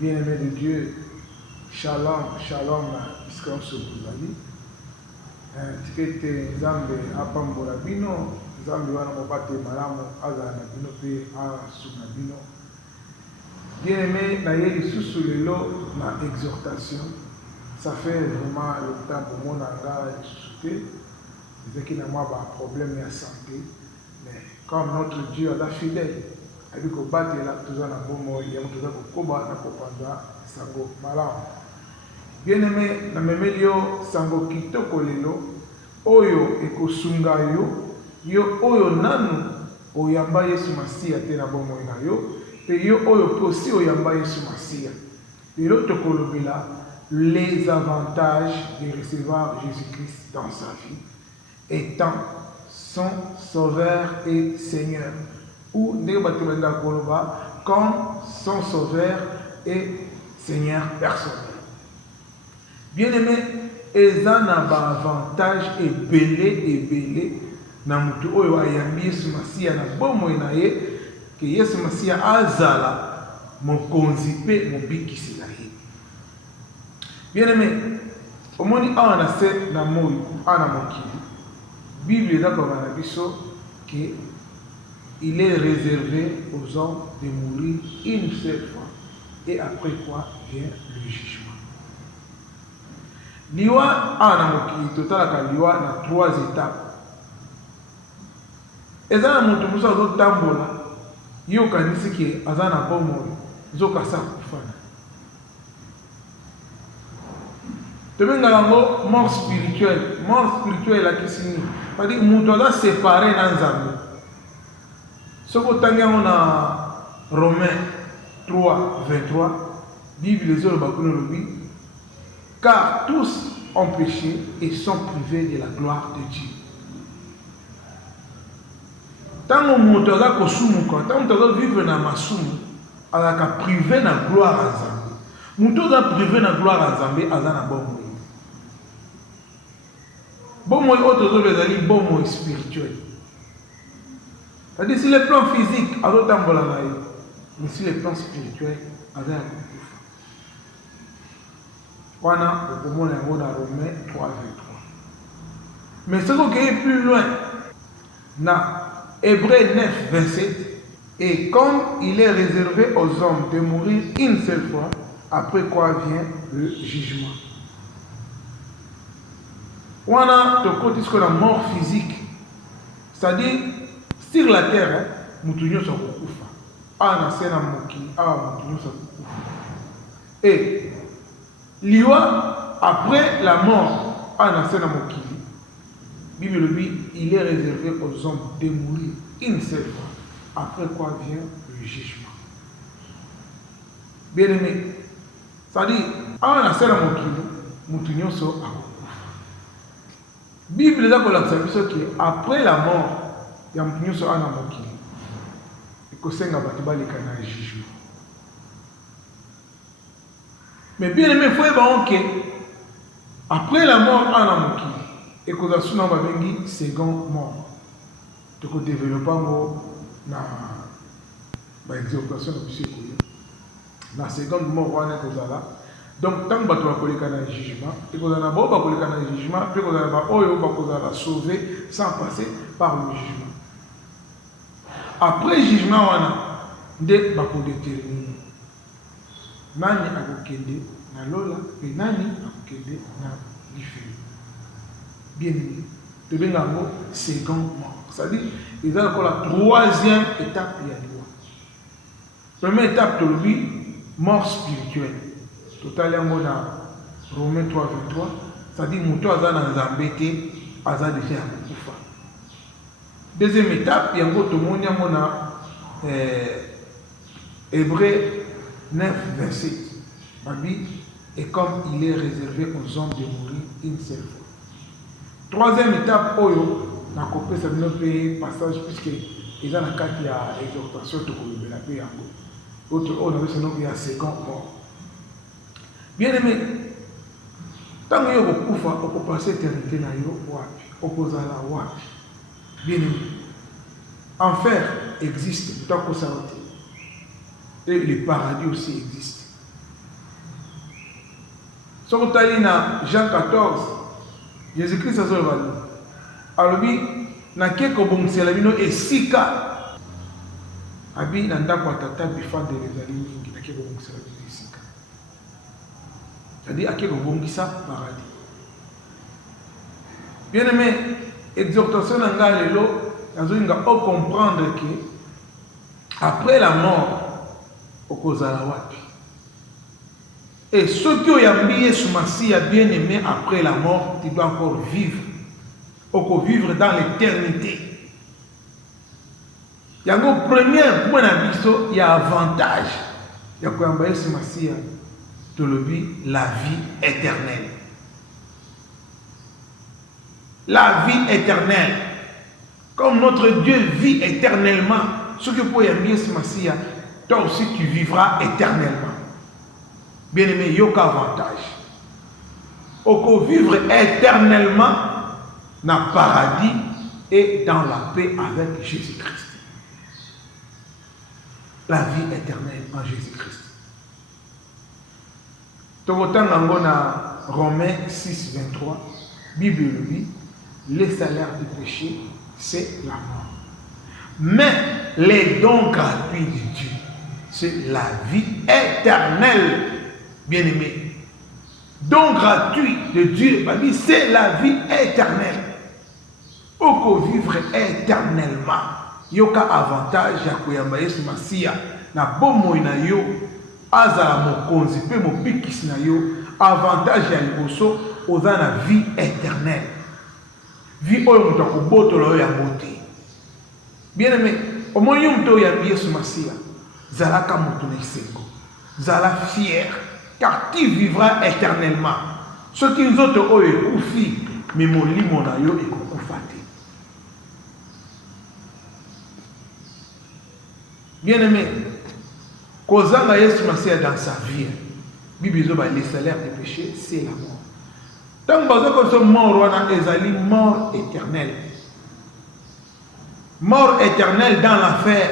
Bien-aimé de Dieu, shalom, shalom, islam sobuzali. Tikete Nzambe apambola bino, Nzambe wana mobate malamu azala na bino pe asuna bino. Bien-aimé, na ye lisusu lelo na exhortation. Ça fait vraiment le temps pour mon anga lisusu te. C'est qu'il y a un problème de santé. Mais comme notre Dieu est fidèle, avec le battre là, tout ça n'a pas moi, il y a tout ça pour combattre, pour prendre sango malade. Bien aimé, na memelio sango kitoko lelo, oyo ekosunga yo oyo nanu oyamba Yesu Masia te na bomo na yo, pe yo oyo posi oyamba Yesu Masia. Lelo tokolobela les avantages de recevoir Jésus-Christ dans sa vie, étant son sauveur et Seigneur, ou comme son sauveur et Seigneur personnel. Bien-aimé, eza na ba avantage ebele na mutu oyo ayambi Yesu Masia na bomoi na ye, ke Yesu Masia azala mokonzi pe mobikisi na ye. Bien-aimé, omoni awa na se na moi ana mokili, Bible ezakoma na biso que il est réservé aux hommes de mourir une seule fois, et après quoi vient le jugement. Liwa ana mokili totalaka liwa na 3 étapes. Eza na mutu musa azotambola yo kanisi ke aza na bomoi zokasa kufana. Tobenga yango mort spirituelle. Mort spirituelle akisini. C'est-à-dire mutu aza séparé na Nzambe. Soko tangi yango na Romains 3, 23, Bible les autres bakuna lobi, car tous ont péché et sont privés de la gloire de Dieu. Tango mutu aza kosumuka, tango mutu aza vivre na masumu, azaka privé na gloire à Nzambe. Mutu aza privé na gloire à Nzambe, aza na bomoi. Bomoi oto zo bezali bomoi spirituel. C'est-à-dire sur le plan physique, azo tambola na ye, mais sur le plan spirituel, aza ya kukufa. Wana okomona yango na Romains 3, 23. Mais ce qui est plus loin, na Hébreux 9, 27, et comme il est réservé aux hommes de mourir une seule fois, après quoi vient le jugement. Wana tokoti ce qu'on a mort physique, c'est-à-dire sur la terre, mutu nyoso kukufa. Ana sena moki, mutu nyoso kukufa. Et liwa après la mort, ana sena moki. Bible dit, il est réservé aux hommes de mourir une seule fois. Après quoi vient le jugement. Bien aimé, c'est-à-dire, ana sena moki, mutu nyoso kukufa. Bible là que après la mort, il y a un peu de temps et que c'est un jugement. Mais bien aimé, il faut que après la mort, il y a un et que ça soit une seconde mort. Tu peux développer dans l'exhortation de psychologie. La seconde mort, donc, tant que tu as un jugement, et que tu as un jugement, puis que tu as sauvé sans passer par le jugement. Après le jugement, on a des déterminés. Nani akokende na lola, et nani akokende na l'ifé. Bien aimé. Tu viens là, second mort. C'est-à-dire, il y a encore la 3e étape de la loi. Première étape, tu le mort spirituelle. Total yango na Romains 3, 23, c'est-à-dire muto aza na Nzambe te aza déjà kufa. Deuxième étape, yango tomoni yango na Hébreux 9, 27. Babi, et comme il est réservé aux hommes de mourir une seule fois. Troisième étape, oyo na kopé ça nous fait passage puisque ils ont la carte il y a exhortation to kolobela pe yango. Autre on avait ce nom il y a second mort. Bien aimé, tant que vous pouvez passer l'éternité dans le wapi, opposé à la wapi. Bien aimé, enfer existe, tant que ça et le paradis aussi existe. Si vous allez dans Jean 14, Jésus-Christ a dit, alors, na keko bongisela bino esika abi na ndako ya tata bifande ezali mingi na keko bongisela bino esika, c'est-à-dire akeko bongisa paradis. Bien aimé, exhortation na nga lelo nazolinga o comprendre que après la mort okozala wapi, et ceux qui ont Yesu Masiya bien aimé après la mort, tu dois encore vivre. Pour vivre dans l'éternité. Il y a un premier point d'avis, il y a avantage. Il y a quoi Yesu Masiya, la vie éternelle. La vie éternelle. Comme notre Dieu vit éternellement, ce que pour Yesu Masiya, toi aussi tu vivras éternellement. Bien aimé, il y a aucun avantage. Pour vivre éternellement dans le paradis et dans la paix avec Jésus-Christ. La vie éternelle en Jésus-Christ. Dans Romains 6, 23, Bible dit, le salaire du péché, c'est la mort. Mais les dons gratuits de Dieu, c'est la vie éternelle. Bien-aimé. Don gratuit de Dieu, c'est la vie éternelle. Pour vivre éternellement, il y a un avantage à koyamba Yesu Masiya na bomo na yo azala mokonzi pe mobikisi na yo, avantage ya liboso oza na vie éternelle, vie oyo moto akobotola oyo ya mote. Bien aimé, omoni moto oyo ya Yesu Masiya zalaka moto na isengo, zala fier car tu vivras éternellement. Ce qui nous autres oyo ekufi mais molimo na yo ekokufa te. Bien-aimé, kozanga Yesu Masiya dans sa vie, Bible dit le salaire du péché, c'est la mort. Tant que nous sommes morts, ezali mort éternelle. Mort éternelle dans l'enfer.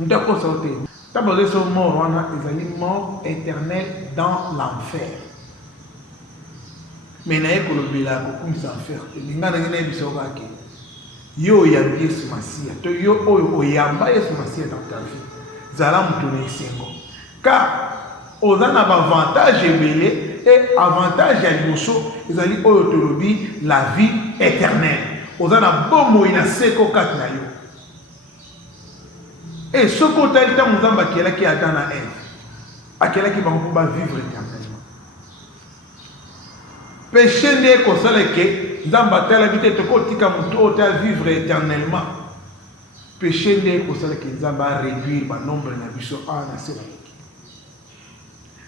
Nous avons sauté. Tant que nous sommes morts, ezali mort éternelle dans l'enfer. Mais nous avons kolobela ko kumisa enfer. Lingana ngena bisoba ke. Yo ya Yesu Masiya, to yo oyo oyamba Yesu Masiya dans ta vie. Zala mutune isengo. Car ozana avantage ebele et avantage ya liboso ezali oyo tolobi la vie éternelle. Ozana bomo ina seko kat na yo. Et ce côté là muzamba kiela ki atana Ève. Akela ki ba vivre éternellement. Péché n'est qu'au seul que Zamba telle habité te kotika muto ta vivre éternellement. Péché n'est qu'au seul que Zamba réduire le nombre de biso à na sera.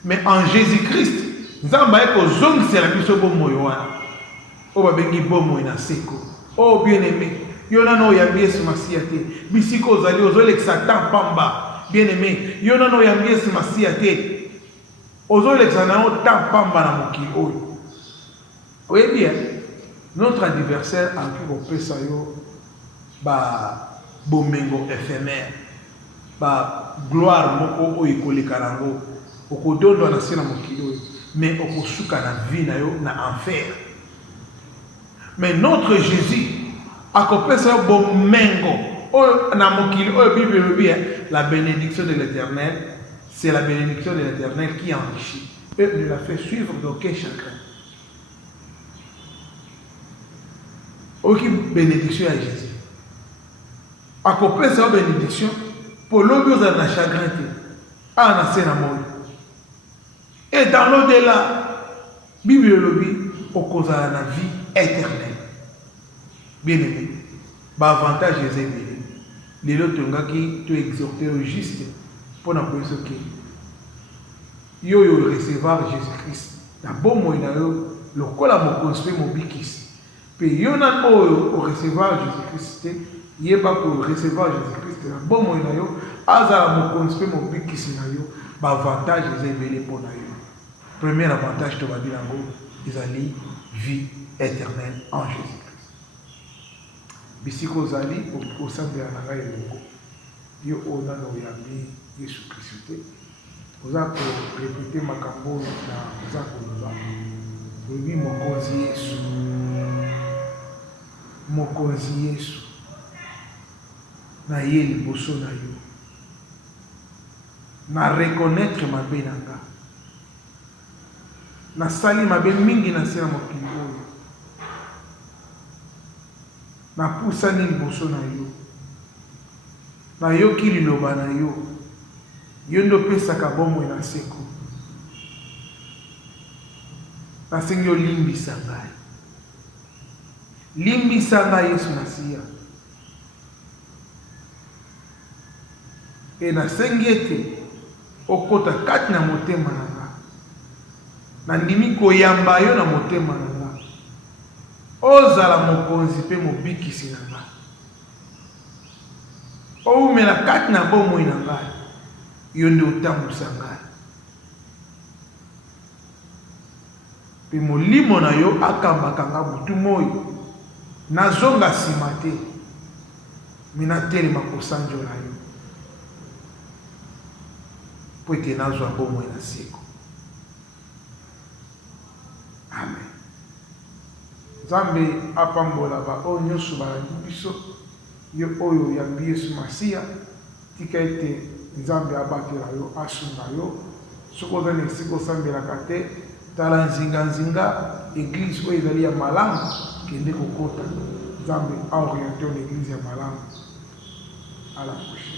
Mais en Jésus-Christ, Zamba est qu'au zong c'est la biso bon moyoana. O ba bengi bon moyna seko. Oh bien-aimé, yona no ya Yesu Masiya te. Bisiko zali ozole Satan pamba. Bien-aimé, yona no ya Yesu Masiya te. Ozole Satan o ta pamba na moki oyo. Oui bien, notre adversaire a pu repérer ça ba bomengo éphémère, ba gloire moko o ikole karango, okodondo na sina mokilo, mais okosuka na vie na yo na enfer. Mais notre Jésus a repéré ça bomengo o na mokilo o Bible le bien, la bénédiction de l'Éternel, c'est la bénédiction de l'Éternel qui enrichit et ne la fait suivre d'aucun chagrin. Aucune bénédiction à Jésus. À côté de cette bénédiction, pour l'autre, vous avez un chagrin. Ah, on a mort. Et dans l'au-delà, Bible le dit, on cause la vie éternelle. Bien aimé, l'avantage est élevé. Les autres qui te exhorté au juste pour ne pas ce qui yo recevoir Jésus-Christ. La bonne moyen le col à mon construit mon bikis. Puis il y en a pour recevoir Jésus-Christ, il n'y a pas pour recevoir Jésus-Christ. La bonne moyen azala mon construit mon bikis na yo, avantage est élevé pour na yo. Premier avantage to va dire en gros, ils allaient vie éternelle en Jésus-Christ. Bisiko zali au sein de la naga yo yo ona no yami Jésus-Christ. oza korepete makambo oyo na oza koloba olobi mokonzi Yesu, mokonzi Yesu, na ye liboso na yo na reconnaître mabe na nga, nasali mabe mingi na se na mokili oyo, napusani liboso na yo, nayoki liloba na yo, yo nde opesaka bomoi na seko, nasengi olimbisa ngai, limbisa ngai Yesu Masiya, e nasengi ete okota kati na motema na nga, nandimi koyamba yo na motema na nga, ozala mokonzi mpe mobikisi na nga, oumela kati na bomoi na ngai, yo nde otambusa ngai, mpe molimo na yo akambaka nga butu moi, nazonga nsima te, me natelema kosanjola yo po ete nazwa bomoi na seko. Amen. Nzambe apambola baoyo nyonso balandi biso, yo oyo oyambi Yesu Masiya, tika ete Nzambe abatela yo, asunga yo, soki oza na esika osambelaka te, tala nzinga église oyo ezali ya malamu, kende kokota. Nzambe aoriente na église ya malamu. À la prochaine.